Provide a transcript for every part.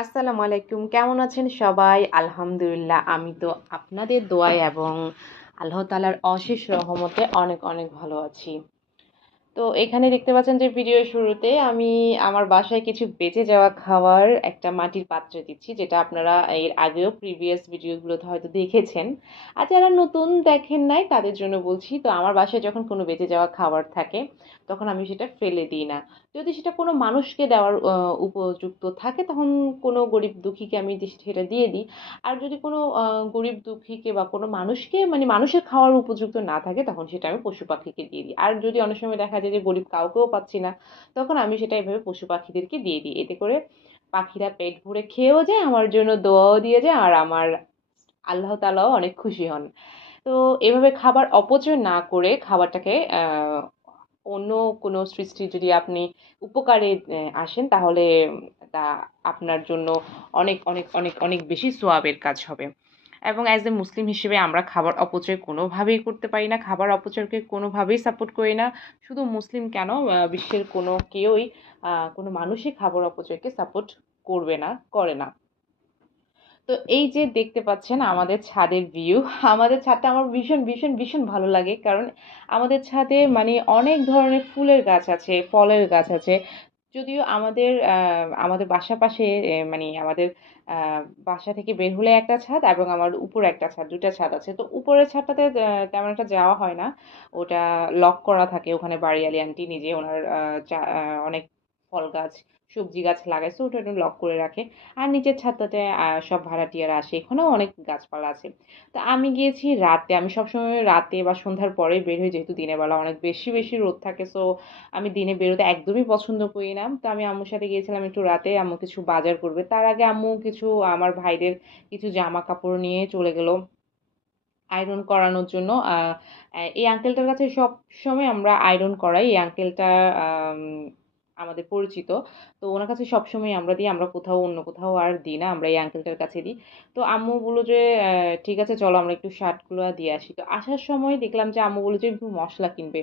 আসসালামু আলাইকুম। কেমন আছেন সবাই? আলহামদুলিল্লাহ আমি তো আপনাদের দোয়ায় এবং আল্লাহ তাআলার অশেষ রহমতে অনেক অনেক ভালো আছি। তো এখানে দেখতে পাচ্ছেন যে ভিডিওর শুরুতে আমি আমার বাসায় কিছু বেঁচে যাওয়া খাবার একটা মাটির পাত্রে দিচ্ছি, যেটা আপনারা এর আগেও প্রিভিয়াস ভিডিওগুলোতে হয়তো দেখেছেন। আর যারা নতুন দেখেন নাই তাদের জন্য বলছি, তো আমার বাসায় যখন কোনো বেঁচে যাওয়া খাবার থাকে তখন আমি সেটা ফেলে দিই না। যদি সেটা কোনো মানুষকে দেওয়ার উপযুক্ত থাকে তখন কোনো গরিব দুঃখীকে আমি সেটা দিয়ে দিই। আর যদি কোনো গরিব দুঃখীকে বা কোনো মানুষকে মানে মানুষের খাওয়ার উপযুক্ত না থাকে তখন সেটা আমি পশু পাখিকে দিয়ে দিই। আর যদি অনেক সময় দেখা যায় যে গরিব কাউকেও পাচ্ছি না, তখন আমি সেটা এভাবে পশু পাখিদেরকে দিয়ে দিই। এতে করে পাখিরা পেট ভরে খেয়েও যায়, আমার জন্য দোয়াও দিয়ে যায়, আর আমার আল্লাহ তাআলাও অনেক খুশি হন। তো এভাবে খাবার অপচয় না করে খাবারটাকে অন্য কোনো সৃষ্টি যদি আপনি উপকারে আসেন তাহলে তা আপনার জন্য অনেক অনেক অনেক অনেক বেশি সোয়াবের কাজ হবে। এবং অ্যাজ এ মুসলিম হিসেবে আমরা খাবার অপচয় কোনোভাবেই করতে পারি না, খাবার অপচয়কে কোনোভাবেই সাপোর্ট করি না। শুধু মুসলিম কেন, বিশ্বের কোনো কেউই কোনো মানুষই খাবার অপচয়কে সাপোর্ট করবে না, করে না। তো এই যে দেখতে পাচ্ছেন আমাদের ছাদের ভিউ, আমাদের ছাদটা আমার ভীষণ ভীষণ ভীষণ ভালো লাগে, কারণ আমাদের ছাদে মানে অনেক ধরনের ফুলের গাছ আছে, ফলের গাছ আছে। যদিও আমাদের বাসার পাশে মানে আমাদের বাসা থেকে বের হলে একটা ছাদ এবং আমার উপরে একটা ছাদ, দুটা ছাদ আছে। তো উপরের ছাদটাতে তেমন একটা যাওয়া হয় না, ওটা লক করা থাকে। ওখানে বাড়িওয়ালি আন্টি নিজে ওনার অনেক ফল গাছ, সবজি গাছ লাগাইছে, ওটা একটু লক করে রাখে। আর নিচের ছাদটাতে সব ভাড়াটিয়ারা আসে, এখানেও অনেক গাছপালা আছে। তো আমি গিয়েছি রাতে, আমি সবসময় রাতে বা সন্ধ্যার পরে বের হই, যেহেতু দিনের বেলা অনেক বেশি বেশি রোদ থাকে। সো আমি দিনে বেরোতে একদমই পছন্দ করি না। তো আমি আম্মুর সাথে গিয়েছিলাম একটু রাতে, আম্মু কিছু বাজার করবে। তার আগে আম্মু কিছু আমার ভাইদের কিছু জামা কাপড় নিয়ে চলে গেল আয়রন করানোর জন্য। এই আঙ্কেলটার কাছে সব সময় আমরা আয়রন করাই। এই আঙ্কেলটা আম, আমাদের পরিচিত। তো ওনার কাছে সবসময় আমরা দিই, আমরা কোথাও অন্য কোথাও আর দিই না, আমরা এই আঙ্কেলটার কাছে দিই। তো আম্মু বললো যে ঠিক আছে চলো আমরা একটু শার্টগুলো দিয়ে আসি। তো আসার সময় দেখলাম যে আম্মু বললো যে একটু মশলা কিনবে।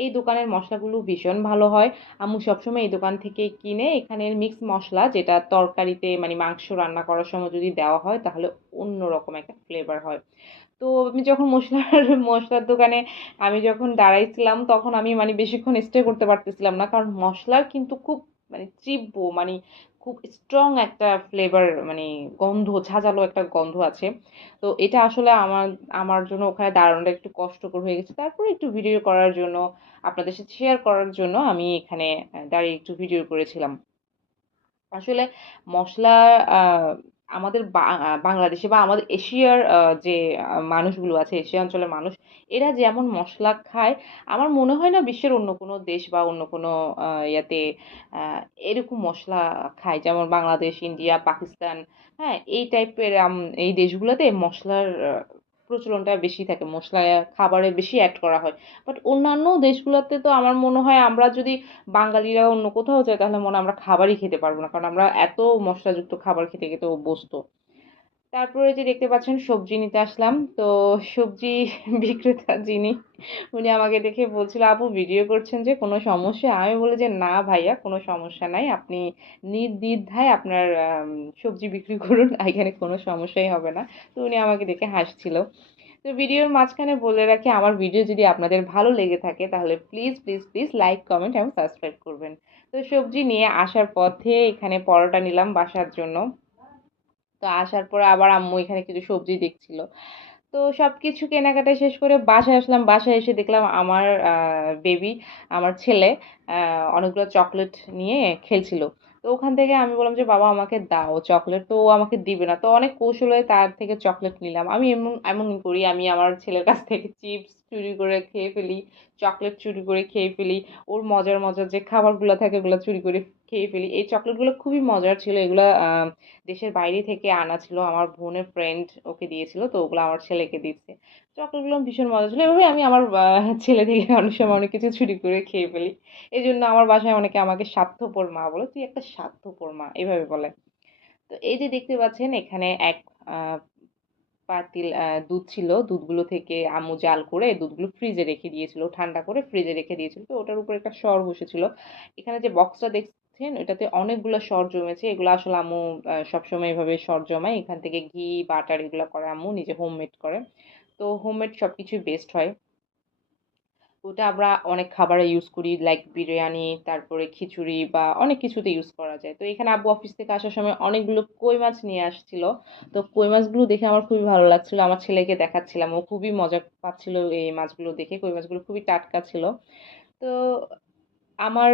এই দোকানের মশলাগুলো ভীষণ ভালো হয়। আম্মু সবসময় এই দোকান থেকে কিনে। এখানের মিক্স মশলা, যেটা তরকারিতে মানে মাংস রান্না করার সময় যদি দেওয়া হয় তাহলে অন্যরকম একটা ফ্লেভার হয়। তো আমি যখন মসলার দোকানে আমি যখন দাঁড়াইছিলাম তখন আমি মানে বেশিক্ষণ স্টে করতে পারতেছিলাম না, কারণ মশলার কিন্তু খুব মানে তীব্র মানে খুব স্ট্রং একটা ফ্লেভার, মানে গন্ধ, ঝাঁঝালো একটা গন্ধ আছে। তো এটা আসলে আমার আমার জন্য ওখানে দাঁড়ানোটা একটু কষ্টকর হয়ে গেছে। তারপরে একটু ভিডিও করার জন্য, আপনাদের সাথে শেয়ার করার জন্য আমি এখানে দাঁড়িয়ে একটু ভিডিও করেছিলাম। আসলে মসলা আহ, আমাদের বাংলাদেশে বা আমাদের এশিয়ার যে মানুষগুলো আছে, এশিয়া অঞ্চলের মানুষ, এরা যেমন মশলা খায়, আমার মনে হয় না বিশ্বের অন্য কোনো দেশ বা অন্য কোনো ইয়াতে আহ, এরকম মশলা খায়, যেমন বাংলাদেশ, ইন্ডিয়া, পাকিস্তান। হ্যাঁ, এই টাইপের এই দেশগুলোতে মশলার প্রচলনটা বেশি থাকে, মশলা খাবারে বেশি অ্যাড করা হয়। বাট অন্যান্য দেশগুলোতে তো আমার মনে হয় আমরা যদি বাঙালিরা অন্য কোথাও যায় তাহলে মনে হয় আমরা খাবারই খেতে পারবো না, কারণ আমরা এত মশলাযুক্ত খাবার খেতে খেতে অভ্যস্ত। তারপরে যে দেখতে পাচ্ছেন সবজি নিতে আসলাম, তো সবজি বিক্রেতা যিনি, উনি আমাকে দেখে বলছিল আপু ভিডিও করছেন যে কোনো সমস্যা? আমি বলি যে না ভাইয়া, কোনো সমস্যা নাই, আপনি নির্দ্বিধায় আপনার সবজি বিক্রি করুন, এখানে কোনো সমস্যাই হবে না। তো উনি আমাকে দেখে হাসছিল। তো ভিডিওর মাঝখানে বলে রাখি, আমার ভিডিও যদি আপনাদের ভালো লেগে থাকে তাহলে please please please like, comment এবং সাবস্ক্রাইব করবেন। তো সবজি নিয়ে আসার পথে এখানে পরোটা নিলাম বাসার জন্য। তো আসার পরে আবার আম্মু এখানে কিছু সবজি দেখছিল। তো সবকিছু কেনাকাটা শেষ করে বাসায় আসলাম। বাসায় এসে দেখলাম আমার বেবি, আমার ছেলে অনেকগুলো চকলেট নিয়ে খেলছিল। তো ওখান থেকে আমি বললাম যে বাবা আমাকে দাও চকলেট, তো ও আমাকে দিবে না। তো অনেক কৌশলে তার থেকে চকলেট নিলাম। আমি এমন এমনই করি, আমি আমার ছেলের কাছ থেকে চিপস চুরি করে খেয়ে ফেলি, চকলেট চুরি করে খেয়ে ফেলি, ওর মজার মজার যে খাবারগুলো থাকে ওগুলো চুরি করে খেয়ে ফেলি। এই চকলেটগুলো খুবই মজার ছিল, এগুলো দেশের বাইরে থেকে আনা ছিল, আমার বোনের ফ্রেন্ড ওকে দিয়েছিল, তো ওগুলো আমার ছেলেকে দিচ্ছে। চকলেটগুলো ভীষণ মজা ছিল। এভাবে আমি আমার ছেলে থেকে অনেক সময় অনেক কিছু চুরি করে খেয়ে ফেলি। এই জন্য আমার বাসায় অনেকে আমাকে স্বার্থপর মা বলে, তুই একটা স্বার্থপর মা এভাবে বলে। তো এই যে দেখতে পাচ্ছেন এখানে এক আহ, পাতিল দুধ ছিল, দুধগুলো থেকে আম্মু জাল করে দুধগুলো ফ্রিজে রেখে দিয়েছিল, ঠান্ডা করে ফ্রিজে রেখে দিয়েছিল। তো ওটার উপর একটা সর বসেছিল। এখানে যে বক্সটা দেখছেন ওইটাতে অনেকগুলো সর জমেছে। এগুলো আসলে আম্মু সবসময় এভাবে সর জমায়। এখান থেকে ঘি, বাটার এগুলো করে আম্মু নিজে হোমমেড করে। তো হোমমেড সবকিছুই বেস্ট হয়। ওটা আমরা অনেক খাবারে ইউজ করি লাইক বিরিয়ানি, তারপরে খিচুড়ি বা অনেক কিছুতে ইউজ করা যায়। তো এখানে আব্বু অফিস থেকে আসার সময় অনেকগুলো কই মাছ নিয়ে আসছিল। তো কই মাছগুলো দেখে আমার খুবই ভালো লাগছিল। আমার ছেলেকে দেখাচ্ছিলাম, ও খুবই মজা পাচ্ছিল এই মাছগুলো দেখে। কই মাছগুলো খুবই টাটকা ছিল। তো আমার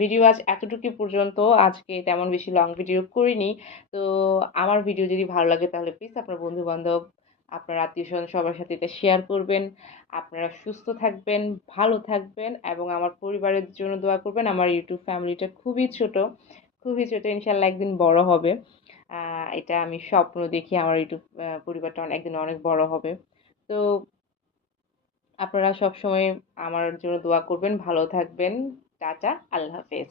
ভিডিও আজ এতটুকু পর্যন্ত। আজকে তেমন বেশি লং ভিডিও করিনি। তো আমার ভিডিও যদি ভালো লাগে তাহলে প্লিজ আপনার বন্ধু বান্ধব, আপনার আত্মীয় স্বজন সবার সাথে এটা শেয়ার করবেন। আপনারা সুস্থ থাকবেন, ভালো থাকবেন এবং আমার পরিবারের জন্য দোয়া করবেন। আমার ইউটিউব ফ্যামিলিটা খুবই ছোট, খুবই ছোট, ইনশাল্লাহ একদিন বড় হবে। এটা আমি স্বপ্ন দেখি আমার ইউটিউব পরিবারটা একদিন অনেক বড় হবে। তো আপনারা সবসময় আমার জন্য দোয়া করবেন, ভালো থাকবেন। টাটা, আল্লাহ হাফেজ।